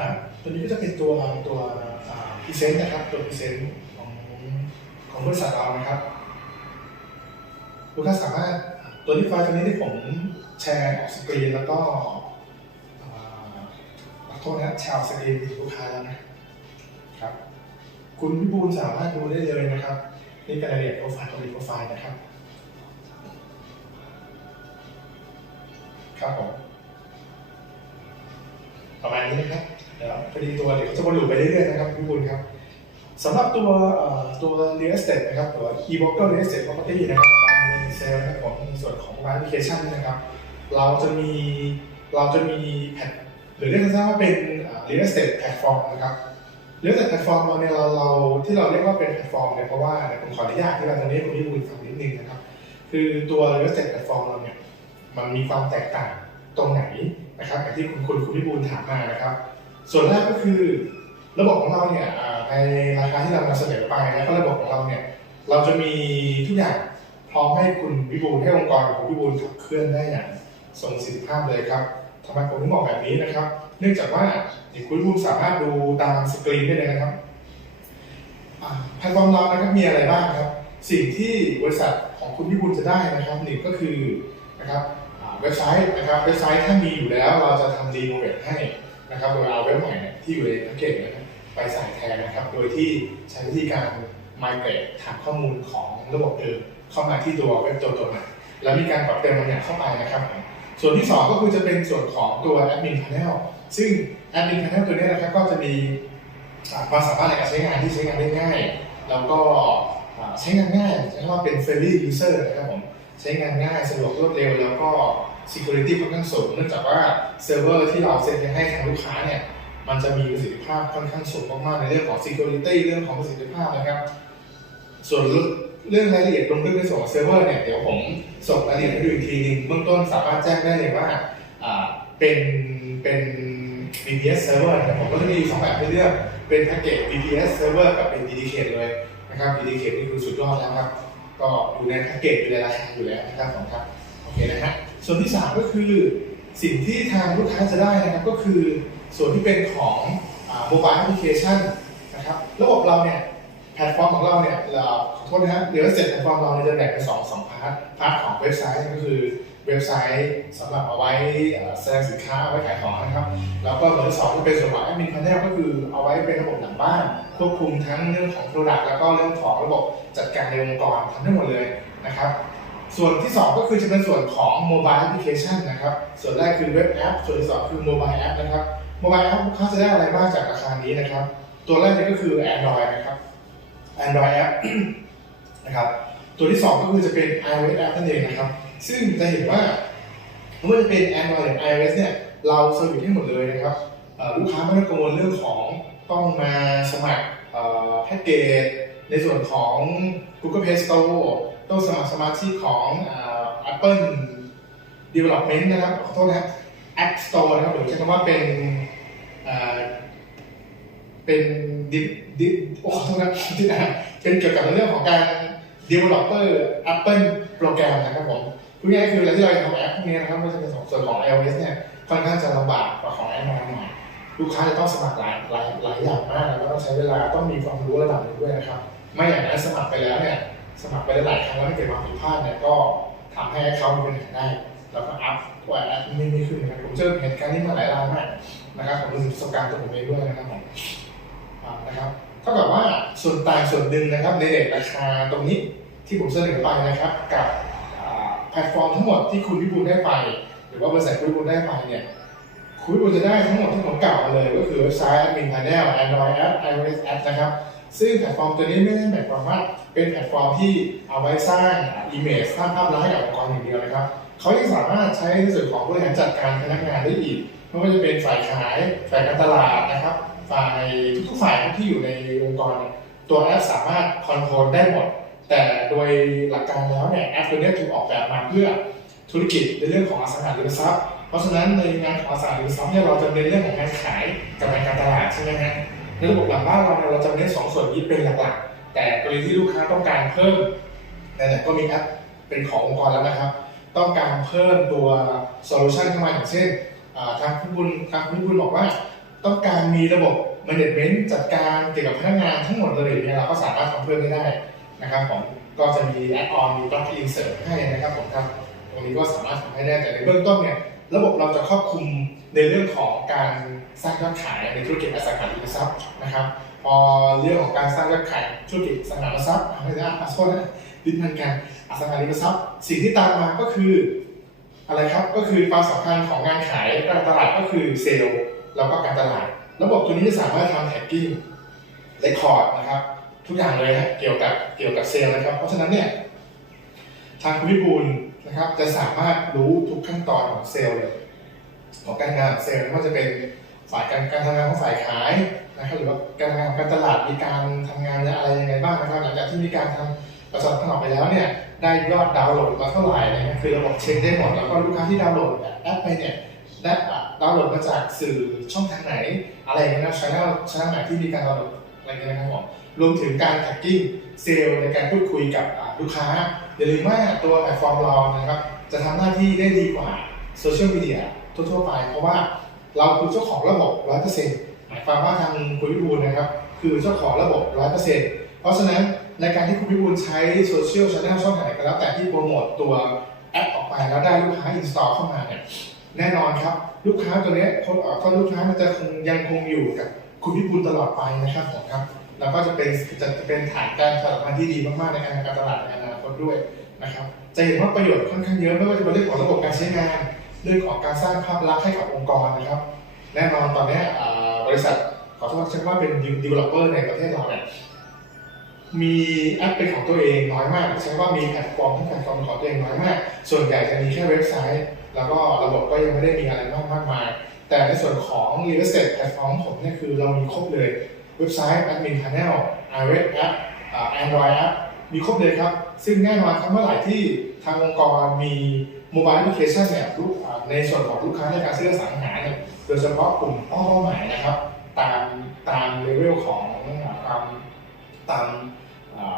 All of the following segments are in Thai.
ครับตัวนี้ก็จะเป็นตัวตัวพรีเซนต์นะครับ ตัวพรีเซนต์ของของบริษัทเรานะครับ ลูกค้าสามารถตัวนี้ไฟล์ตัวนี้ที่ผมแชร์ออกสกรีนแล้วก็ขอโทษนะครับแชร์ออกสกรีนลูกค้าแล้วนะครับ คุณพิบูลสามารถดูได้เลยนะครับนี่เป็นรายละเอียดโปรไฟล์ตัวดีโปรไฟล์นะครับ ครับผมประมาณนี้นะครับ เดี๋ยวพอดีตัวเดี๋ยวจะวนลูปไปเรื่อยๆนะครับพี่บุญครับสำหรับตัวตัว real estate นะครับตัว e-broker real estate property นะครับบางเซลล์นะครับของส่วนของแอปพลิเคชันนะครับ เราจะมีเราจะมีแพลตหรือเรียกสั้นๆว่าเป็นเอ่อ real estate platform นะครับ real estate platform เราเนี่ยเราเราที่เราเรียกว่าเป็นแพลตฟอร์มเนี่ยเพราะว่าเดี๋ยวผมขออนุญาตที่เราตรงนี้คุณพี่บุญฟังนิดนึงนะครับ คือตัว real estate platform เราเนี่ยมันมีความแตกต่างตรงไหนนะครับอย่างที่คุณคุณคุณพี่บูลถามมานะครับ ส่วนแรกก็คือระบบของเราเนี่ยในราคาที่เรานำเสนอไปแล้วก็ระบบของเราเนี่ยเราจะมีทุกอย่างพร้อมให้คุณพิบูลให้องค์กรของคุณพิบูลขับเคลื่อนได้อย่างทรงประสิทธิภาพเลยครับทำไมผมถึงบอกแบบนี้นะครับ เนื่องจากว่าเดี๋ยวคุณพิบูลสามารถดูตามสกรีนได้เลยนะครับแพลตฟอร์มเรานะครับมีอะไรบ้างครับ สิ่งที่บริษัทของคุณพิบูลจะได้นะครับหนึ่งก็คือนะครับเว็บไซต์นะครับเว็บไซต์ถ้ามีอยู่แล้วเราจะทำรีโนเวทให้ นะครับโดยเอาเว็บใหม่เนี่ยที่อยู่ในแพ็กเกจนะครับไปใส่แทนนะครับ โดยที่ใช้วิธีการ migrate ฐานข้อมูลของระบบเดิมเข้ามาที่ตัวเว็บตัวตัวใหม่แล้วมีการปรับเติมบางอย่างเข้าไปนะครับ ส่วนที่ 2 ก็คือจะเป็นส่วนของตัว admin panel ซึ่ง admin panel ตัวนี้นะครับก็จะมีอ่าความสามารถในการใช้งานที่ใช้งานได้ง่าย แล้วก็ใช้งานง่ายใช้คำว่าเป็น friendly user นะครับผมใช้งานง่ายสะดวกรวดเร็วแล้วก็ security ค่อนข้างสูงเนื่องจากว่าเซิร์ฟเวอร์ที่เราเซ็นให้ทางลูกค้าเนี่ยมันจะมีประสิทธิภาพค่อนข้างสูงมากๆในเรื่องของ security เรื่องของประสิทธิภาพนะครับ ส่วนเรื่องรายละเอียดลงลึกในส่วนของเซิร์ฟเวอร์เนี่ยเดี๋ยวผมส่งรายละเอียดให้ดูอีกทีนึงเบื้องต้นสามารถแจ้งได้เลยว่าเป็นเป็น VPS server นะครับผมก็จะมีสองแบบให้เลือกเป็นแพ็กเกจ VPS server กับเป็น dedicate เลยนะครับ dedicate นี่คือสุดยอดแล้วครับ ก็อยู่ในแพ็กเกจอยู่ในราคาอยู่แล้วนะครับผมครับ โอเคนะฮะ ส่วนที่ 3 ก็คือสิ่งที่ทางลูกค้าจะได้นะครับก็คือส่วนที่เป็นของโมบายแอปพลิเคชันนะครับระบบเราเนี่ยแพลตฟอร์มของเราเนี่ยเราขอโทษนะฮะเดี๋ยวเสร็จแพลตฟอร์มเราเนี่ยจะแบ่งเป็นสองสองพาร์ทพาร์ทของเว็บไซต์ก็คือเว็บไซต์สำหรับเอาไว้แสดงสินค้าเอาไว้ขายของนะครับ แล้วก็ส่วนที่สองจะเป็นส่วนของแอดมินพาเนลก็คือเอาไว้เป็นระบบหลังบ้าน ควบคุมทั้งเรื่องของ Product แล้วก็เรื่องของระบบจัดการในองค์กรทำได้หมดเลยนะครับ ส่วนที่ 2 ก็คือจะเป็นส่วนของโมบายแอปพลิเคชันนะครับ ส่วนแรกคือเว็บแอป ส่วนที่2คือโมบายแอปนะครับ โมบายแอปลูกค้าจะได้อะไรบ้างจากราคานี้นะครับ ตัวแรกนี่ก็คือ Android นะครับ Android app นะครับ ตัวที่ 2 ก็คือจะเป็น iOS app นั่นเองนะครับ ซึ่งจะเห็นว่าไม่ว่าจะเป็น Android หรือ iOS เนี่ย เราเซอร์วิสให้หมดเลยนะครับลูกค้าไม่ต้องกังวลเรื่องของต้องมาสมัครแพ็กเกจในส่วนของ Google Play Store ต้องสมัครสมาชิกของ Apple Development นะครับ ขอโทษนะครับ App Store นะครับหรือใช้คำว่าเป็นเป็นดิดิโอ้ขอโทษนะที่นะเป็นเกี่ยวกับเรื่องของการ Developer Apple โปรแกรมนะครับผมพูดง่ายคือเวลาที่เราทำแอปพวกนี้นะครับไม่ว่าจะเป็นส่วนของ iOS เนี่ยค่อนข้างจะลำบากกว่าของ Android หน่อยลูกค้าจะต้องสมัครหลายหลายหลายอย่างมากแล้วต้องใช้เวลาต้องมีความรู้ระดับหนึ่งด้วยนะครับ ไม่อย่างนั้นสมัครไปแล้วเนี่ย สมัครไปหลายครั้งแล้วไม่เกิดความผิดพลาดเนี่ยก็ทำให้เขามีปัญหาได้ แล้วก็อัพตัวแอปไม่ไม่ขึ้นนะครับผมเจอเหตุการณ์นี้มาหลายรายมากนะครับผมมีประสบการณ์ตัวผมเองด้วยนะครับผมนะครับเท่ากับว่าส่วนต่างส่วนหนึ่งนะครับในเรทราคาตรงนี้ที่ผมเสนอไปนะครับกับแพลตฟอร์มทั้งหมดที่คุณพิบูลได้ไป หรือว่าบริษัทคุณพิบูลได้ไปเนี่ยคุณพิบูลจะได้ทั้งหมดที่ผมกล่าวมาเลย ก็คือเว็บไซต์ Admin Panel Android App iOS App นะครับ ซึ่งแพลตฟอร์มตัวนี้ไม่ได้หมายความว่าเป็นแพลตฟอร์มที่เอาไว้สร้างอิมเมจสร้างภาพลักษณ์ให้กับองค์กรอย่างเดียวนะครับเขายังสามารถใช้ในส่วนของบริหารจัดการพนักงานได้อีกไม่ว่าจะเป็นฝ่ายขายฝ่ายการตลาดนะครับ ฝ่ายทุกๆฝ่ายที่อยู่ในองค์กร ตัวแอปสามารถคอนโทรลได้หมด แต่โดยหลักการแล้วเนี่ยแอปตัวนี้ถูกออกแบบมาเพื่อธุรกิจในเรื่องของอสังหาริมทรัพย์ เพราะฉะนั้นในงานของอสังหาริมทรัพย์เนี่ยเราจะเน้นเรื่องของการขายกับการตลาดใช่ไหมฮะ ในระบบหลังบ้านเราเนี่ยเราจะเน้นสองส่วนนี้เป็นหลักๆ แต่กรณีที่ลูกค้าต้องการเพิ่มนั่นแหละก็มีแอปเป็นขององค์กรแล้วนะครับ ต้องการเพิ่มตัวโซลูชันเข้ามาอย่างเช่นทางคุณบุญทางคุณบุญบอกว่า ต้องการมีระบบ management จัดการเกี่ยวกับพนักงานทั้งหมดเลยเนี่ยเราก็สามารถทำเพิ่มได้นะครับผมก็จะมี add-on มี plugin เสริมให้นะครับผมครับตรงนี้ก็สามารถทำให้ได้แต่ในเบื้องต้นเนี่ยระบบเราจะครอบคลุมในเรื่องของการ สร้างยอดขายในธุรกิจอสังหาริมทรัพย์นะครับ พอเรื่องของการสร้างยอดขายธุรกิจอสังหาริมทรัพย์ไม่ได้อาโทษนะลิ้นพันกันอสังหาริมทรัพย์สิ่งที่ตามมาก็คืออะไรครับก็คือความสำคัญของงานขายการตลาดก็คือเซลล์แล้วก็การตลาด ระบบตัวนี้จะสามารถทำแท็กกิ้งเรคคอร์ดนะครับทุกอย่างเลยฮะเกี่ยวกับเกี่ยวกับเซลล์นะครับ เพราะฉะนั้นเนี่ยทางคุณวิบูลนะครับจะสามารถรู้ทุกขั้นตอนของเซลล์เลยของการงานเซลล์ไม่ว่าจะเป็น ฝ่ายการการทำงานของฝ่ายขายนะครับหรือว่าการทำงานของการตลาดมีการทำงานอะไรยังไงบ้างนะครับหลังจากที่มีการทำประชาสัมพันธ์ออกไปแล้วเนี่ยได้ยอดดาวน์โหลดมาเท่าไหร่นะครับคือระบบเช็คได้หมดแล้วก็ลูกค้าที่ดาวน์โหลดแอปไปเนี่ยได้ดาวน์โหลดมาจากสื่อช่องทางไหน อะไรอย่างเงี้ยนะช่องช่องไหนที่มีการดาวน์โหลดอะไรเงี้ยนะครับผมรวมถึงการแท็กกิ้งเซลล์ในการพูดคุยกับลูกค้าอย่าลืมว่าตัวแพลตฟอร์มเรานะครับจะทำหน้าที่ได้ดีกว่าโซเชียลมีเดียทั่วๆไป เพราะว่า เราคือเจ้าของระบบ100%หมายความว่าทางคุณวิบูลนะครับ คือเจ้าของระบบ100%เปอร์เซ็นต์เพราะฉะนั้นในการที่คุณวิบูลใช้โซเชียลชแนลช่องไหนก็แล้วแต่ที่โปรโมตตัวแอปออกไปแล้วได้ลูกค้าอินสตอลเข้ามาเนี่ยแน่นอนครับ ลูกค้าตัวนี้คนออก็ลูกค้ามันจะคงยังคงอยู่กับคุณวิบูลตลอดไปนะครับผมครับ แล้วก็จะเป็นจะเป็นฐานการตลาดที่ดีมากๆในการการตลาดในอนาคตด้วยนะครับ จะเห็นว่าประโยชน์ค่อนข้างเยอะไม่ว่าจะเป็นเรื่องของระบบการใช้งาน เรื่องของการสร้างภาพลักษณ์ให้กับองค์กรนะครับ แน่นอนตอนนี้บริษัทขอโทษใช้ว่าเป็น developer ในประเทศเราเนี่ยมีแอปเป็นของตัวเองน้อยมากใช้ว่ามีแพลตฟอร์มที่แพลตฟอร์มของตัวเองน้อยมาก ส่วนใหญ่จะมีแค่เว็บไซต์ แล้วก็ระบบก็ยังไม่ได้มีอะไรมากมากมาย แต่ในส่วนของ real estate แพลตฟอร์มผมเนี่ยคือเรามีครบเลยเว็บไซต์ admin panel iOS app อ่า Android app มีครบเลยครับ ซึ่งแน่นอนครับเมื่อไหร่ที่ทางองค์กรมี โมบายแอปพลิเคชันเนี่ยลูกในส่วนของลูกค้าในการซื้ออสังหาเนี่ยโดยเฉพาะกลุ่มเป้าหมายนะครับ ตามตามเลเวลของอ่ามตาม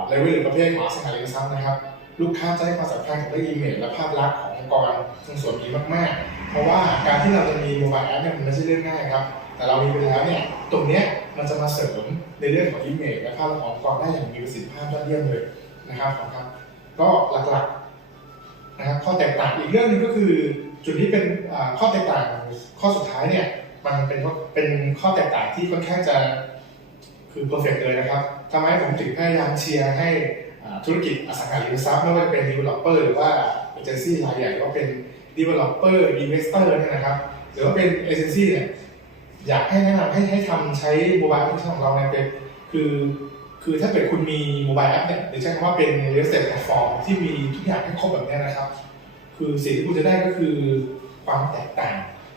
เลเวลหรือประเภทของสังหาริมทรัพย์นะครับ ลูกค้าจะให้ความสำคัญกับเรื่องอีเมลและภาพลักษณ์ขององค์กรตรงส่วนนี้มาก ๆ เพราะว่าการที่เราจะมีโมบายแอปเนี่ยมันไม่ใช่เรื่องง่ายครับแต่เรามีไปแล้วเนี่ยตรงเนี้ยมันจะมาเสริมในเรื่องของอีเมลและภาพลักษณ์ขององค์กรได้อย่างมีประสิทธิภาพยอดเยี่ยมเลยนะครับครับก็หลักๆ นะครับข้อแตกต่างอีกเรื่องหนึงก็คือ จุดที่เป็นข้อแตกต่างข้อสุดท้ายเนี่ยมันเป็นเป็นข้อแตกต่างที่ค่อนข้างจะคือเพอร์เฟกเลยนะครับทำไมผมถึงพยายามเชียร์ให้ธุรกิจอสังหาริมทรัพย์ไม่ว่าจะเป็น developer หรือว่าเอเจนซี่รายใหญ่หรือว่าเป็น developer investor เนี่ยนะครับ หรือว่าเป็นเอเจนซี่เนี่ยอยากให้แนะนำให้ให้ทำใช้โมบายแอปพลิเคชันของเราเนี่ยเป็นคือ คือถ้าเกิดคุณมีโมบายแอปเนี่ยหรือใช้คำว่าเป็น real estate platform ที่มีทุกอย่างให้ครบแบบนี้นะครับ คือสิ่งที่คุณจะได้ก็คือความแตกต่าง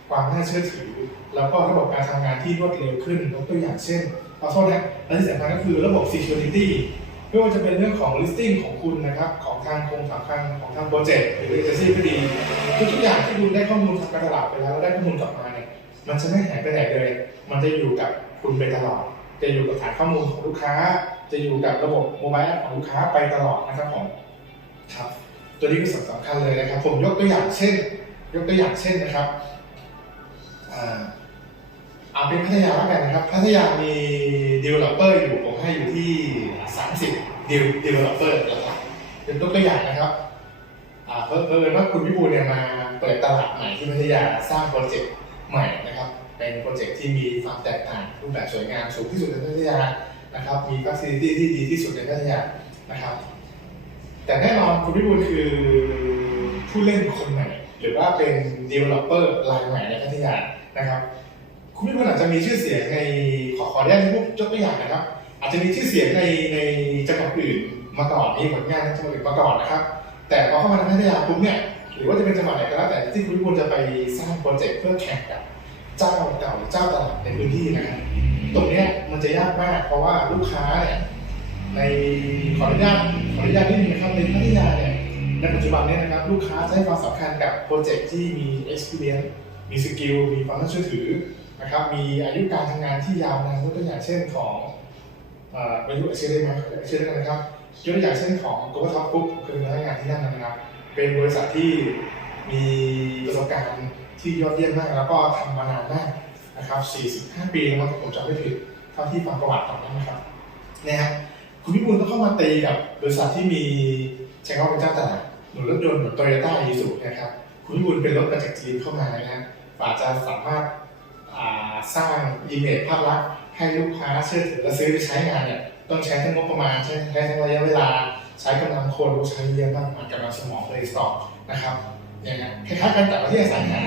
ความน่าเชื่อถือ แล้วก็ระบบการทำงานที่รวดเร็วขึ้นยกตัวอย่างเช่นขอโทษนะและที่สำคัญก็คือระบบ security ไม่ว่าจะเป็นเรื่องของ listing ของคุณนะครับ ของทางโครงสำคัญของทางโปรเจกต์หรือเอเจนซี่ก็ดีทุกๆอย่างที่คุณได้ข้อมูลทางการตลาดไปแล้วแล้วได้ข้อมูลกลับมาเนี่ยมันจะไม่หายไปไหนเลย มันจะอยู่กับคุณไปตลอด จะอยู่กับฐานข้อมูลของลูกค้า จะอยู่กับระบบโมบายแอปของลูกค้าไปตลอดนะครับผมครับตัวนี้คือสำคัญเลยนะครับ ผมยกตัวอย่างเช่น ยกตัวอย่างเช่นนะครับอ่าเอาเป็นพัทยาแล้วกันนะครับ พัทยามี developer อยู่ผมให้อยู่ที่ 30 dev developer หลักๆเป็นยกตัวอย่างนะครับเพิ่มเพิ่มว่าคุณพิบูลเนี่ยมาเปิดตลาดใหม่ที่พัทยาสร้างโปรเจกต์ใหม่นะครับ เป็นโปรเจกต์ที่มีความแตกต่างรูปแบบสวยงามสูงที่สุดในพัทยานะครับมีฟัซิลิตี้ที่ดีที่สุดในพัทยานะครับ แต่แน่นอนคุณพิบูลคือผู้เล่นคนใหม่ หรือว่าเป็น developer รายใหม่ในพัทยานะครับ คุณพิบูลอาจจะมีชื่อเสียงในขอขออนุญาตที่พูดยกตัวอย่างนะครับ อาจจะมีชื่อเสียงในในจังหวัดอื่นมาก่อนมีผลงานในจังหวัดอื่นมาก่อนนะครับ แต่พอเข้ามาในพัทยาปุ๊บเนี่ยหรือว่าจะเป็นจังหวัดไหนก็แล้วแต่ที่คุณพิบูลจะไปสร้างโปรเจกต์เพื่อแข่งกับ เจ้าเก่าหรือเจ้าตลาดในพื้นที่นะครับตรงเนี้ยมันจะยากมาก เพราะว่าลูกค้าเนี่ยในขออนุญาตขออนุญาตนิดนึงนะครับในพัทยาเนี่ยในปัจจุบันเนี่ยนะครับลูกค้าจะให้ความสำคัญกับโปรเจกต์ที่มี experience มีสกิลมีความน่าเชื่อถือนะครับมีอายุการทำงานที่ยาวนานยกตัวอย่างเช่นของอายุเชื่อได้ไหมเชื่อได้ไหมนะครับยกตัวอย่างเช่นของโกลบอลท็อปปุ๊บคือพนักงานที่นั่นนะครับ เป็นบริษัทที่มีประสบการณ์ ที่ยอดเยี่ยมมากแล้วก็ทำมานานมากนะครับ 45 ปีนะครับผมจำไม่ผิดเท่าที่ฟังประวัติตอนนั้นนะครับนะฮะคุณพิบูลก็เข้ามาตีกับบริษัทที่มีใช้คำว่าเป็นเจ้าตลาดหนุนรถยนต์เหมือนโตโยต้าอีซูนะครับคุณพิบูลเป็นรถมาจากจีนเข้ามานะฮะอาจจะสามารถาสร้างอิมเมจภาพลักษณ์ให้ลูกค้าเชื่อถือและซื้อไปใช้งานเนี่ยต้องใช้ทั้งงบประมาณใช้ใช้ทั้งระยะเวลา ใช้กำลังคนใช้เยอะมากกำลังสมองเลยสอบนะครับ เนี่ยคล้ายๆกันกับที่อสังหา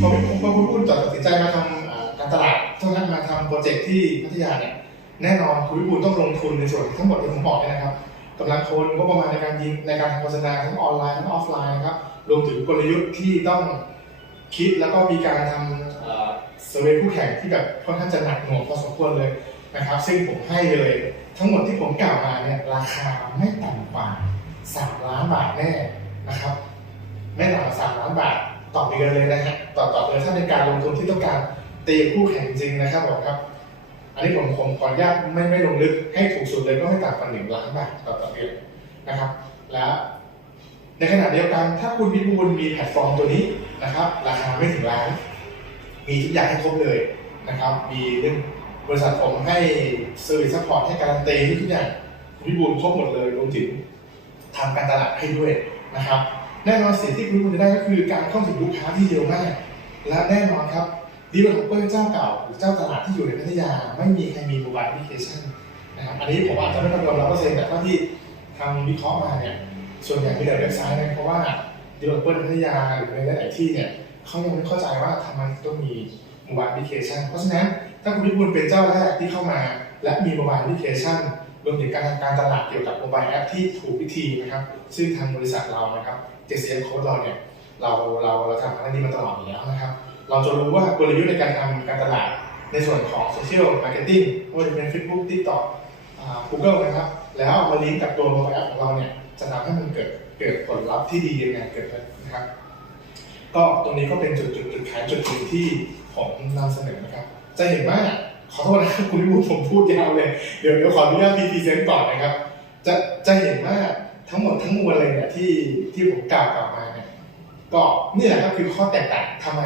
พอผมพอคุณพูดตัดสินใจมาทำการตลาดเท่านั้นมาทำโปรเจกต์ที่พัทยาเนี่ยแน่นอนคุณวิบูลย์ต้องลงทุนในส่วนทั้งหมดที่ผมบอกเนี่ยนะครับกำลังคนก็ประมาณในการยิงในการทำโฆษณาทั้งออนไลน์ทั้งออฟไลน์นะครับรวมถึงกลยุทธ์ที่ต้องคิดแล้วก็มีการทำเซอร์เวยคู่แข่งที่แบบค่อนข้างจะหนักหน่วงพอสมควรเลยนะครับ ซึ่งผมให้เลยทั้งหมดที่ผมกล่าวมาเนี่ยราคาไม่ต่ำกว่า 3 ล้านบาทแน่นะครับ ไม่ต่ำกว่า3ล้านบาทต่อเดือนเลยนะฮะต่อต่อเดือนถ้าเป็นการลงทุนที่ต้องการตีคู่แข่งจริงนะครับผมครับ อันนี้ผมผมขออนุญาตไม่ไม่ลงลึกให้ถูกสุดเลยก็ไม่ต่ำกว่า1ล้านบาทต่อต่อเดือนนะครับ และในขณะเดียวกันถ้าคุณพิบูลมีแพลตฟอร์มตัวนี้นะครับ ราคาไม่ถึงล้าน มีทุกอย่างให้ครบเลยนะครับ มีเรื่องบริษัทผมให้เซอร์วิสซัพพอร์ตให้การันตีทุกอย่างคุณพิบูลครบหมดเลยรวมถึงทำการตลาดให้ด้วยนะครับ แน่นอนสิ่งที่คุณพิบูลจะได้ก็คือการเข้าถึงลูกค้าที่เร็วมาก และแน่นอนครับดีเวลลอปเปอร์เจ้าเก่าหรือเจ้าตลาดที่อยู่ในพัทยา ไม่มีใครมีโมบายแอปพลิเคชันนะครับอันนี้ผมอาจจะไม่รับรองร้อยเปอร์เซ็นต์แต่เท่าที่ทำวิเคราะห์มาเนี่ยส่วนใหญ่มีแต่เว็บไซต์นะเพราะว่าดีเวลลอปเปอร์ในพัทยาหรือในหลายที่เนี่ยเขายังไม่เข้าใจว่าทำไมต้องมีโมบายแอปพลิเคชันเพราะฉะนั้นถ้าคุณพิบูลเป็นเจ้าแรกที่เข้ามา และมีโมบายแอปพลิเคชัน รวมถึงการทำการตลาดเกี่ยวกับโมบายแอปที่ถูกวิธีนะครับ ซึ่งทางบริษัทเรานะครับ JCF Code เราเนี่ยเราเราเราทำอันนี้มาตลอดอยู่แล้วนะครับ เราจะรู้ว่ากลยุทธ์ในการทำการตลาดในส่วนของโซเชียลมาร์เก็ตติ้งไม่ว่าจะเป็น Facebook TikTok อ่า Google นะครับ แล้วมาลิงก์กับตัวโมบายแอปของเราเนี่ยจะทำให้มันเกิดเกิดผลลัพธ์ที่ดียังไงเกิดขึ้นนะครับ ก็ตรงนี้ก็เป็นจุดจุดจุดขายจุดหนึ่งที่ผมนำเสนอนะครับ จะเห็นว่า ขอโทษนะครับคุณพิบูลผมพูดยาวเลย เดี๋ยวเดี๋ยวขออนุญาตพีทีเซนต์ก่อนนะครับ จะจะเห็นว่าทั้งหมดทั้งมวลเลยเนี่ยที่ที่ผมกล่าวกล่าวมาเนี่ยก็นี่แหละก็คือข้อแตกต่างทำไม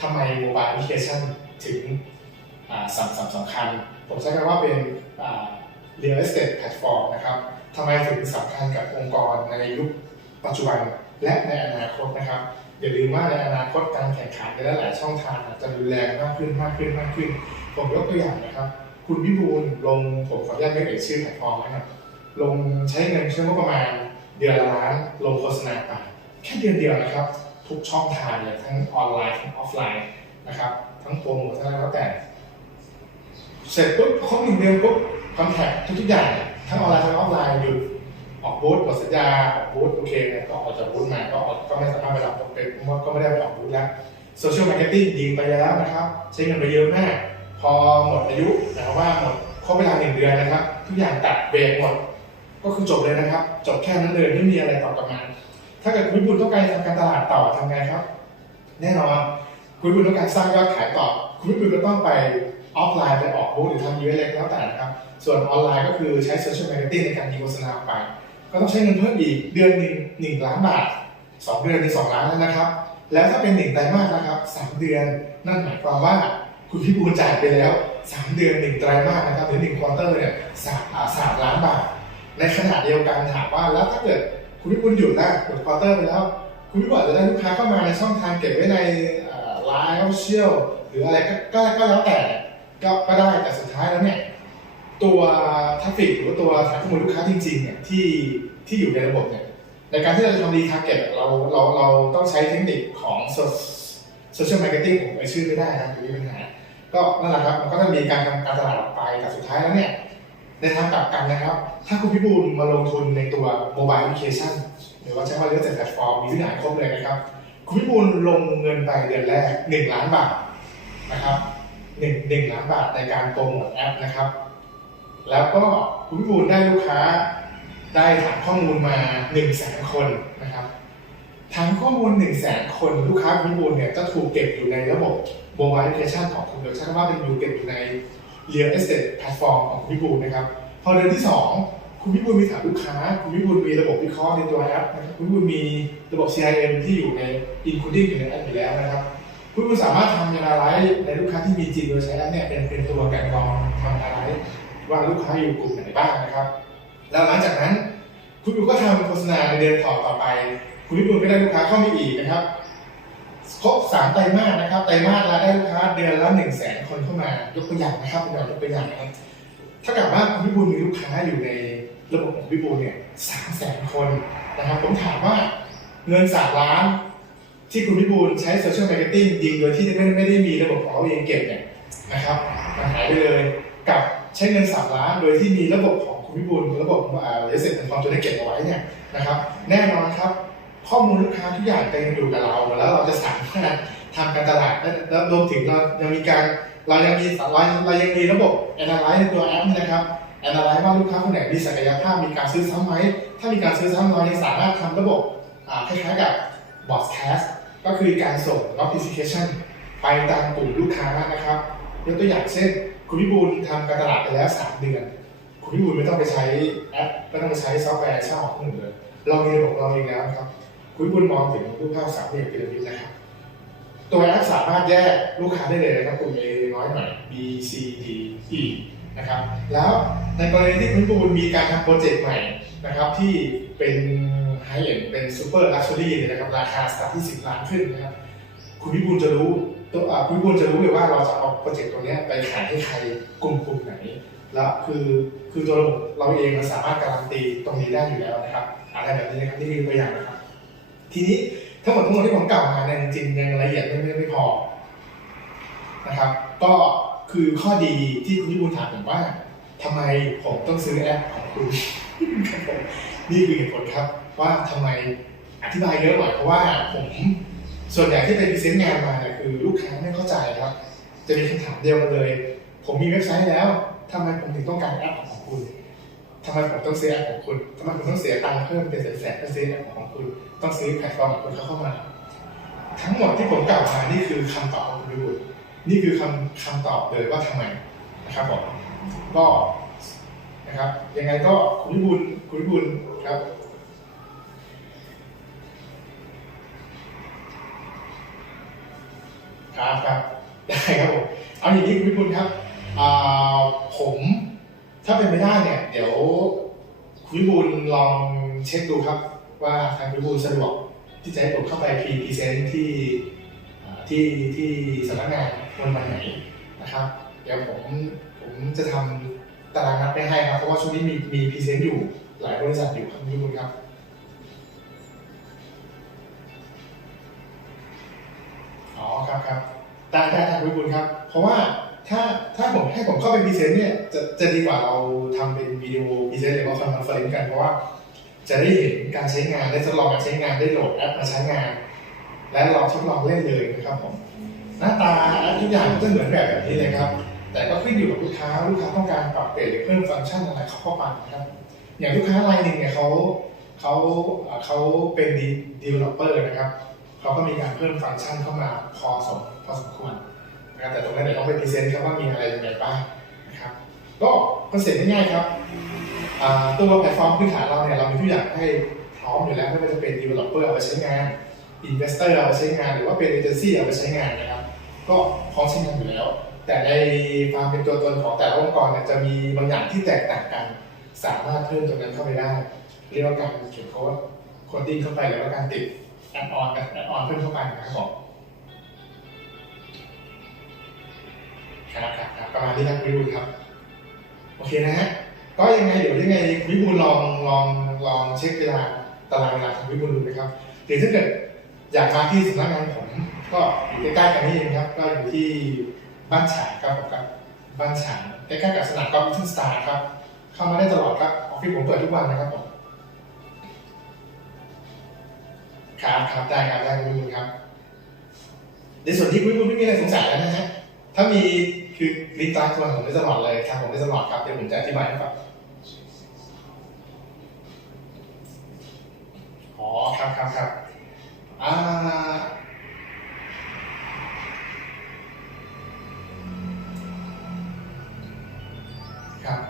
ทำไมโมบายแอปพลิเคชันถึงสำสำสำคัญ ผมใช้คำว่าเป็น real estate platform นะครับทำไมถึงสำคัญกับองค์กรในยุคปัจจุบันและในอนาคตนะครับ อย่าลืมว่าในอนาคตการแข่งขันในหลายช่องทางจะรุนแรงมากขึ้นมากขึ้นมากขึ้น ผมยกตัวอย่างนะครับ คุณวิบูลลงผมขออนุญาตไม่เอ่ยชื่อแพลตฟอร์มนะครับ ลงใช้เงินใช้งบประมาณเดือนละล้านลงโฆษณาไปแค่เดือนเดียวนะครับ ทุกช่องทางเลยทั้งออนไลน์ทั้งออฟไลน์นะครับ ทั้งโปรโมททั้งอะไรแล้วแต่ เสร็จปุ๊บครบหนึ่งเดือนปุ๊บคอนแทคทุกๆอย่างทั้งออนไลน์ทั้งออฟไลน์หยุดออกบูธหมดสัญญาออกบูธโอเคก็ออกจากบูธมาก็ออกก็ไม่สามารถไปรับเป็นก็ไม่ได้ไปออกบูธแล้วโซเชียลมาร์เก็ตติ้งยิงไปแล้วนะครับ ใช้เงินไปเยอะมาก พอหมดอายุนะครับว่าหมดครบเวลาหนึ่งเดือนนะครับ ทุกอย่างตัดเบรกหมด ก็คือจบเลยนะครับ จบแค่นั้นเลยไม่มีอะไรต่อกลับมาถ้าเกิดคุณบูลย์ต้องการทำการตลาดต่อทำไงครับ แน่นอนคุณบูลย์ต้องการสร้างยอดขายต่อ คุณบูลย์ก็ต้องไปออฟไลน์ไปออกบูธหรือทำอีเอะไรก็แล้วแต่นะครับ ส่วนออนไลน์ก็คือใช้โซเชียลมาร์เก็ตติ้งในการยิงโฆษณาไป ก็ต้องใช้เงินเพิ่มอีกเดือนหนึ่งหนึ่งล้านบาทสองเดือนเป็นสองล้านแล้วนะครับ แล้วถ้าเป็นหนึ่งไตรมาสนะครับสามเดือน นั่นหมายความว่า คุณพี่บูลจ่ายไปแล้วสามเดือนหนึ่งไตรมาสนะครับหรือหนึ่งควอเตอร์เนี่ยสามสามล้านบาท ในขณะเดียวกันถามว่าแล้วถ้าเกิดคุณพี่บุญหยุดแล้วหยุดควอเตอร์ไปแล้ว คุณพี่บุญอาจะได้ลูกค้าเข้ามาในช่องทางเก็บไว้ในไลน์โซเชียลหรืออะไรก็ก็แล้วแต่ก็ก็ได้แต่สุดท้ายแล้วเนี่ยตัวทราฟฟิกหรือว่าตัวฐานข้อมูลลูกค้าจริงๆเนี่ยที่ที่อยู่ในระบบเนี่ยในการที่เราจะทำรีทาร์เก็ตเราเราเราต้องใช้เทคนิคของโซเชียลมาร์เก็ตติ้งผมไปชื่อไม่ได้นะมีปัญหา ก็นั่นแหละครับมันก็จะมีการทำการตลาดออกไปแต่สุดท้ายแล้วเนี่ยในทางกลับกันนะครับ ถ้าคุณพิบูลมาลงทุนในตัวโมบายแอปพลิเคชันหรือว่าใช้ว่าเลือกจากแพลตฟอร์มมีทุกอย่างครบเลยนะครับ คุณพิบูลลงเงินไปเดือนแรก 1 ล้านบาทนะครับ1 1ล้านบาทในการโปรโมทแอปนะครับ แล้วก็คุณพิบูลได้ลูกค้าได้ฐานข้อมูลมา1 0 0 0 0แสนคนนะครับ ฐานข้อมูล 1 0 0 0 0แสนคนลูกค้าคุณพิบูลเนี่ยจะถูกเก็บอยู่ในระบบโมบายแอปพลิเคชันของคุณโดยใช้คำว่าเป็นอยู่เก็บอยู่ใน Real Estate Platform ของคุณพิบูลนะครับ พอเดือนที่ 2 คุณพิบูลมีฐานลูกค้า คุณพิบูลมีระบบวิเคราะห์ในตัวแอปนะครับคุณพิบูลมีระบบ CRM ที่อยู่ใน including อยู่ในแอปอยู่แล้วนะครับคุณผู้สามารถทำ analyze ในลูกค้าที่มีจริงโดยใช้แอปเนี่ยเป็นเป็นตัวแกะกรองทำ analyze ว่าลูกค้าอยู่กลุ่มไหนบ้างนะครับ แล้วหลังจากนั้นคุณผู้ก็ทำโฆษณาในเดือนต่อต่อไป คุณผู้ก็ได้ลูกค้าเข้ามาอีกนะครับครบสามไตรมาสนะครับไตรมาสละได้ลูกค้าเดือนละหนึ่งแสนคนเข้ามายกตัวอย่างนะครับเป็นยกตัวอย่างนะครับถ้ากับว่าคุณพิบูลมีลูกค้าอยู่ในระบบของพิบูลเนี่ยสามแสนคนนะครับ ผมถามว่าเงินสามล้านที่คุณพิบูลใช้โซเชียลมาร์เก็ตติ้งยิงโดยที่ไม่ไม่ได้มีระบบของเราเองเก็บเนี่ยนะครับมันหายไปเลยกับใช้เงินสามล้านโดยที่มีระบบของคุณพิบูลระบบเอ่อเลเซนต์ความตัวได้เก็บเอาไว้เนี่ยนะครับ แน่นอนครับ ข้อมูลลูกค้าทุกอย่างเต็มอยู่กับเรา แล้วเราจะสามารถทำการตลาดได้แล้วรวมถึงเรายังมีการเรายังมีเราเรายังมีระบบ analyze ในตัวแอปนะครับ analyze ว่าลูกค้าคนไหนมีศักยภาพมีการซื้อซ้ำไหมถ้ามีการซื้อซ้ำเรายังสามารถทำระบบคล้ายๆกับ broadcast ก็คือการส่ง notification ไปตามกลุ่มลูกค้านะครับยกตัวอย่างเช่น คุณพิบูลทำการตลาดไปแล้ว 3 เดือน คุณพิบูลไม่ต้องไปใช้แอปไม่ต้องไปใช้ซอฟต์แวร์เช่าของคนอื่นเลย เรามีระบบเราเองแล้วนะครับ คุณบูลมองถึงรูปภาพสามเหลี่ยมพีระมิดนะครับตัวแอปสามารถแยกลูกค้าได้เลยนะครับกลุ่ม A น้อยหน่อย B C D E นะครับแล้วในกรณีที่คุณพิบูลมีการทำโปรเจกต์ใหม่นะครับที่เป็นไฮเอ็นเป็นซูเปอร์ลักชัวรี่นะครับราคาสตาร์ทที่ 10 ล้านขึ้นนะครับคุณพิบูลจะรู้ตัวคุณพิบูลจะรู้เลยว่าเราจะเอาโปรเจกต์ตัวนี้ไปขายให้ใครกลุ่มกลุ่มไหน แล้วคือคือตัวเราเองมันสามารถการันตีตรงนี้ได้อยู่แล้วนะครับอะไรแบบนี้นะครับนี่คือตัวอย่างนะครับ ทีนี้ทั้งหมดทั้งมวลที่ผมกล่าวมาเนี่ยจริงๆยังละเอียดไม่ไม่ไม่พอนะครับ ก็คือข้อดีที่คุณพิบูลถามผมว่าทำไมผมต้องซื้อแอปของคุณนี่คือเหตุผลครับ ว่าทำไมอธิบายเยอะหน่อยเพราะว่าผมส่วนใหญ่ที่ไปพรีเซนต์งานมาเนี่ยคือลูกค้าไม่เข้าใจครับ จะมีคำถามเดียวกันเลย ผมมีเว็บไซต์แล้วทำไมผมถึงต้องการแอปของคุณ ทำไมผมต้องซื้อแอปของคุณทำไมผมต้องเสียตังค์เพิ่มเป็นแสนๆเพื่อซื้อแอปของคุณ ต้องซื้อแพลตฟอร์มของคุณเข้ามา ทั้งหมดที่ผมกล่าวมานี่คือคำตอบของคุณวิบูนี่คือคำคำตอบเลยว่าทำไมนะครับผมก็นะครับยังไงก็คุณวิบูลย์คุณวิบูลย์ครับครับครับได้ครับผมเอาอย่างนี้คุณพิพุลครับผม ถ้าเป็นไปได้เนี่ย เดี๋ยวคุณพิบูลลองเช็คดูครับ ว่าทางคุณพิบูลสะดวกที่จะให้ผมเข้าไปพรีพรีเซนต์ที่ที่ที่สำนักงานวันวันไหนนะครับ เดี๋ยวผมผมจะทำตารางนัดไปให้ครับ เพราะว่าช่วงนี้มีมีพรีเซนต์อยู่หลายบริษัทอยู่ครับคุณพิบูลครับอ๋อครับครับได้ได้ครับคุณบุญครับ เพราะว่า ถ้าถ้าผมให้ผมเข้าไปพรีเซนต์เนี่ยจะจะดีกว่าเราทำเป็นวิดีโอพรีเซนต์หรือว่าคอนเฟอเรนซ์กันเพราะว่า จะได้เห็นการใช้งานได้ทดลองการใช้งานได้โหลดแอปมาใช้งาน และลองทดลองเล่นเลยนะครับผมหน้าตาแอปทุกอย่างก็จะเหมือนแบบแบบนี้เลยครับ แต่ก็ขึ้นอยู่กับลูกค้าลูกค้าต้องการปรับเปลี่ยนหรือเพิ่มฟังก์ชันอะไรเข้าไปนะครับ อย่างลูกค้ารายหนึ่งเนี่ยเขาเขาเอ่อเขาเป็นดีเวลลอปเปอร์นะครับเขาก็มีการเพิ่มฟังก์ชันเข้ามาพอสมพอสมควร นะครับแต่ตรงนั้นเดี๋ยวต้องไปพรีเซนต์ครับว่ามีอะไรยังไงบ้างนะครับก็คอนเซ็ปต์ง่ายๆครับตัวแพลตฟอร์มพื้นฐานเราเนี่ยเรามีทุกอย่างให้พร้อมอยู่แล้วไม่ว่าจะเป็น developer เอาไปใช้งาน investor เอาไปใช้งาน หรือว่าเป็น agency เอาไปใช้งานนะครับ ก็พร้อมใช้งานอยู่แล้ว แต่ในความเป็นตัวตนของแต่ละองค์กรเนี่ยจะมีบางอย่างที่แตกต่างกัน สามารถเพิ่มตรงนั้นเข้าไปได้ เรียกว่าการเขียนโค้ดโคดดิ้งเข้าไปหรือว่าการติดแอดออนกับแอดออนเพิ่มเข้าไปนะครับ ครับครับครับประมาณนี้ครับวิบูลย์ครับ โอเคนะฮะก็ยังไงเดี๋ยวยังไงวิบูลย์ลองลองลองเช็คเวลาตารางเวลาของวิบูลย์ดูนะครับหรือถ้าเกิดอยากมาที่สำนักงานผมก็อยู่ใกล้ๆกันนี่เองครับ ก็อยู่ที่บ้านฉางครับผมครับบ้านฉางใกล้ๆกับสนามกอล์ฟวิทสตาร์ครับ เข้ามาได้ตลอดครับออฟฟิศผมเปิดทุกวันนะครับผมครับครับได้ครับได้คุณวิบูลย์ครับ ในส่วนที่คุณวิบูลย์ไม่มีอะไรสงสัยแล้วนะฮะถ้ามี คือรีบตามตัวผมได้ตลอดเลยครับผมได้ตลอดครับเดี๋ยวผมจะอธิบายให้ฟังอ๋อครับครับครับอ่าครับ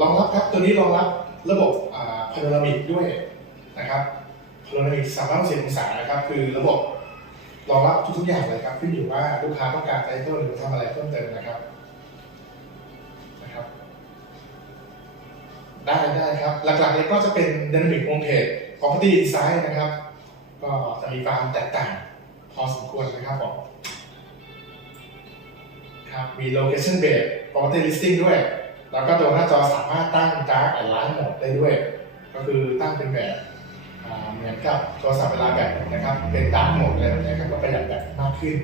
รองรับครับตัวนี้รองรับระบบอ่าพาโนรามิกด้วยนะครับพาโนรามิก360องศานะครับ คือระบบ รองรับทุกๆอย่างเลยครับขึ้นอยู่ว่าลูกค้าต้องการไตเติลหรือทำอะไรเพิ่มเติมนะครับนะครับ ได้ได้ครับ หลักๆเลยก็จะเป็น Dynamic Homepage Property Design นะครับ ก็จะมีความแตกต่างพอสมควรนะครับผมครับมี Location Based Property Listing ด้วย แล้วก็ตัวหน้าจอสามารถตั้ง Dark and Light Mode ได้ด้วย ก็คือตั้งเป็นแบบ เหมือนกับโทรศัพท์เวลาแบตนะครับ เป็น Dark Mode อะไรแบบนี้ครับก็ประหยัดแบตมากขึ้น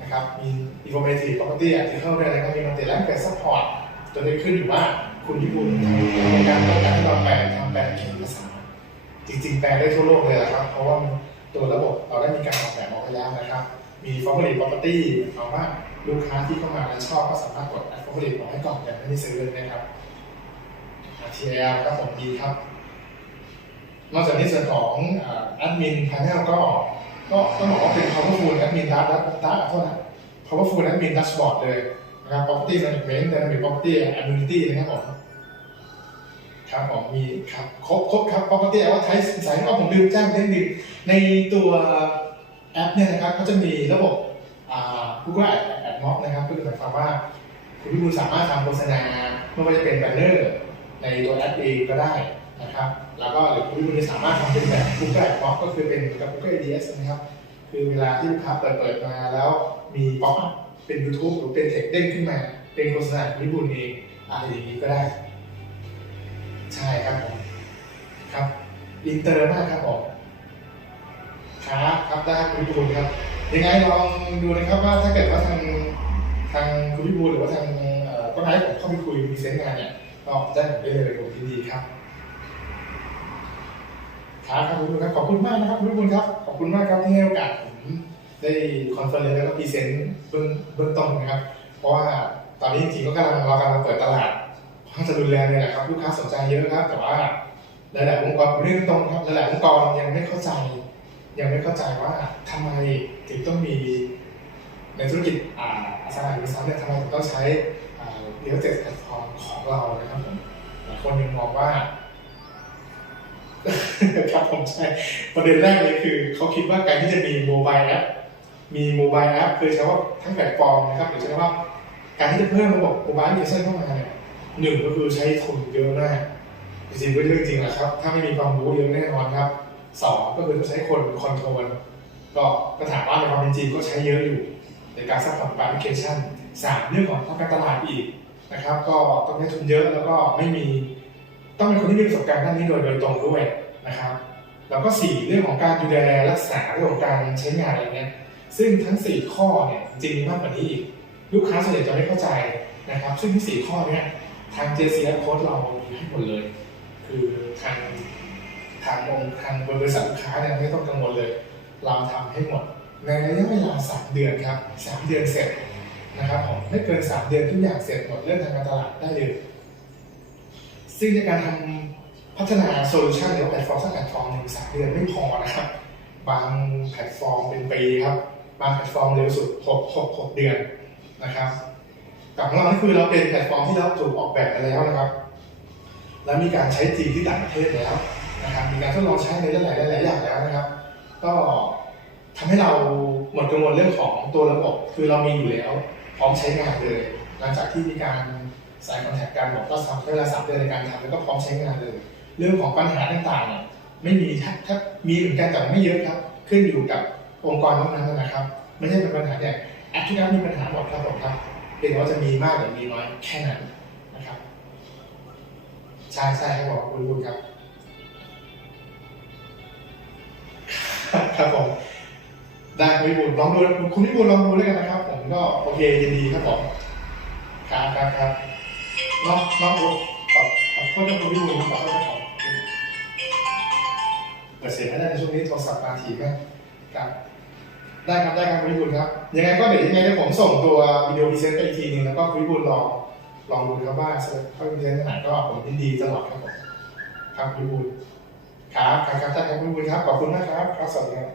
นะครับ มี Informative Property Article ด้วยนะครับมี Multi Language Support ตัวนี้ขึ้นอยู่ว่าคุณญี่ปุ่นต้องการต้องการให้เราแปลทำแปลเขียนภาษาจริงๆ แปลได้ทั่วโลกเลยแหละครับ เพราะว่าตัวระบบเราได้มีการออกแบบออกไปแล้วนะครับ มี favorite property หมายความว่าลูกค้าที่เข้ามาแล้วชอบก็สามารถกด add favorite บอกให้ก่อนแต่ไม่ได้ซื้อเลยนะครับ RTL ครับผมดีครับ นอกจากนี้ส่วนของแอดมิน panel ก็ก็ต้องบอกว่าเป็น powerful admin dash dash dash โทษนะ powerful admin dashboard เลยนะครับ property management dynamic property amenity นะครับผมครับผมมีครับครบครบครับ property advertise สายก็ผมลืมแจ้งเรื่องหนึงในตัวแอปเนี่ยนะครับก็จะมีระบบ Google Ad Ad Mock นะครับก็คือหมายความว่าคุณพี่บุญสามารถทำโฆษณาไม่ว่าจะเป็นแบนเนอร์ในตัวแอปเองก็ได้ นะครับ แล้วก็หรือคุณพี่บุญจะสามารถทำเป็นแบบ Google Ad Mock ก็คือเป็นกับ Google Ads นะครับ คือเวลาที่ลูกค้าเปิดเปิดมาแล้วมีป๊อปอัพเป็น YouTube หรือเป็นเทคเด้งขึ้นมา เป็นโฆษณาของพี่บุญเองอะไรอย่างนี้ก็ได้ ใช่ครับผมครับอินเตอร์มากครับผมครับครับได้คุณพิบูลครับยังไงลองดูนะครับว่าถ้าเกิดว่าทางทางคุณพิบูลหรือว่าทางก็ให้ผมเข้าไปคุยพรีเซนต์งานเนี่ยก็แจ้งผมได้เลยผมยินดีครับ ครับครับคุณครับขอบคุณมากนะครับคุณพิบูลครับขอบคุณมากครับที่ให้โอกาสผมได้คอนเฟิร์มแล้วก็พรีเซนต์เบื้องเบื้องต้นนะครับ เพราะว่าตอนนี้จริงๆก็กำลังเรากำลังเปิดตลาดค่อนข้างจะรุนแรงเลยนะครับลูกค้าสนใจเยอะครับ แต่ว่าหลายๆองค์กรเรื่องตรงครับหลายๆองค์กรยังไม่เข้าใจ ยังไม่เข้าใจว่าทำไมถึงต้องมีในธุรกิจอ่าสังหาริมทรัพย์เนี่ยทำไมถึงต้องใช้เรียลเจสแพลตฟอร์มของเรานะครับผมหลายคนยังมองว่า ครับผมใช่ประเด็นแรกเลยคือเขาคิดว่าการที่จะมีโมบายแอปมีโมบายแอปคือใช้ว่าทั้งแพลตฟอร์มนะครับหรือใช้ว่าการที่จะเพิ่มระบบโมบายยูเซอร์เข้ามาเนี่ยหนึ่งก็คือใช้ทุนเยอะมากจริงๆเป็นเรื่องจริงแหละครับ ถ้าไม่มีความรู้เยอะแน่นอนครับสองก็คือต้องใช้คนคอนโทรลก็ก็ถามว่าในความเป็นจริงก็ใช้เยอะอยู่ในการสร้างแอปพลิเคชันสามเรื่องของทางการตลาดอีกนะครับ ก็ต้องใช้ทุนเยอะแล้วก็ไม่มี ต้องเป็นคนที่มีประสบการณ์ด้านนี้โดยโดยตรงด้วยนะครับ แล้วก็สี่เรื่องของการดูแลรักษาเรื่องของการใช้งานอะไรเงี้ยซึ่งทั้งสี่ข้อเนี่ยจริงมีมากกว่านี้อีกลูกค้าส่วนใหญ่จะไม่เข้าใจนะครับ ซึ่งทั้งสี่ข้อเนี้ยทาง JCF Code เรามีให้หมดเลย คือทางทางองค์ทางบริษัทลูกค้าเนี่ยไม่ต้องกังวลเลย เราทำให้หมด ในระยะเวลา 3 เดือนครับ 3 เดือนเสร็จนะครับผมไม่เกิน 3 เดือนทุกอย่างเสร็จหมดเรื่องทางการตลาดได้เลย ซึ่งในการทำพัฒนาโซลูชันหรือแพลตฟอร์มสักแพลตฟอร์มหนึ่งสามเดือนไม่พอนะครับ บางแพลตฟอร์มเป็นปีครับ บางแพลตฟอร์มเร็วสุด6 6 6เดือนนะครับกับของเรานี่คือเราเป็นแพลตฟอร์มที่เราถูกออกแบบไปแล้วนะครับ แล้วมีการใช้จริงที่ต่างประเทศแล้วนะครับ มีการทดลองใช้ในหลายๆหลายๆอย่างแล้วนะครับ ก็ทำให้เราหมดกังวลเรื่องของตัวระบบ คือเรามีอยู่แล้ว พร้อมใช้งานเลย หลังจากที่มีการ สายคอนแทคกันบอกก็ทำใช้เวลาสามเดือนในการทำแล้วก็พร้อมใช้งานเลย เรื่องของปัญหาต่างๆเนี่ยไม่มีถ้าถ้ามีเหมือนกันแต่ไม่เยอะครับ ขึ้นอยู่กับองค์กรนั้นๆนะครับ ไม่ใช่เป็นปัญหาเนี่แอปทุกแอปมีปัญหาหมดครับผมครับเพียงว่าจะมีมากหรือมีน้อยแค่นั้นนะครับใช่ใช่ครับคุณคุณครับครับผมได้คุณพิบูลลองดูคุณพิบูลลองดูแล้วยกันนะครับ ผมก็โอเคยินดีครับผมครับครับครับ น้องน้องโอ้ขอขอโทษนะคุณพิบูลขอโทษนะขอเปิดเสียงไม่ได้ในช่วงนี้โทรศัพท์มาถี่มากครับ ได้ครับได้ครับคุณพิบูลครับ ยังไงก็เดี๋ยวยังไงเดี๋ยวผมส่งตัววิดีโอพรีเซนต์ไปอีกทีหนึงแล้วก็คุณพิบูลลองลองดูครับว่าเขาพรีเซนต์ขนาดก็ผมยินดีตลอดครับผมครับคุณพิบูลครับครับครับได้ครับคุณพิบูลครับขอบคุณมากครับครับสวัสดีครับ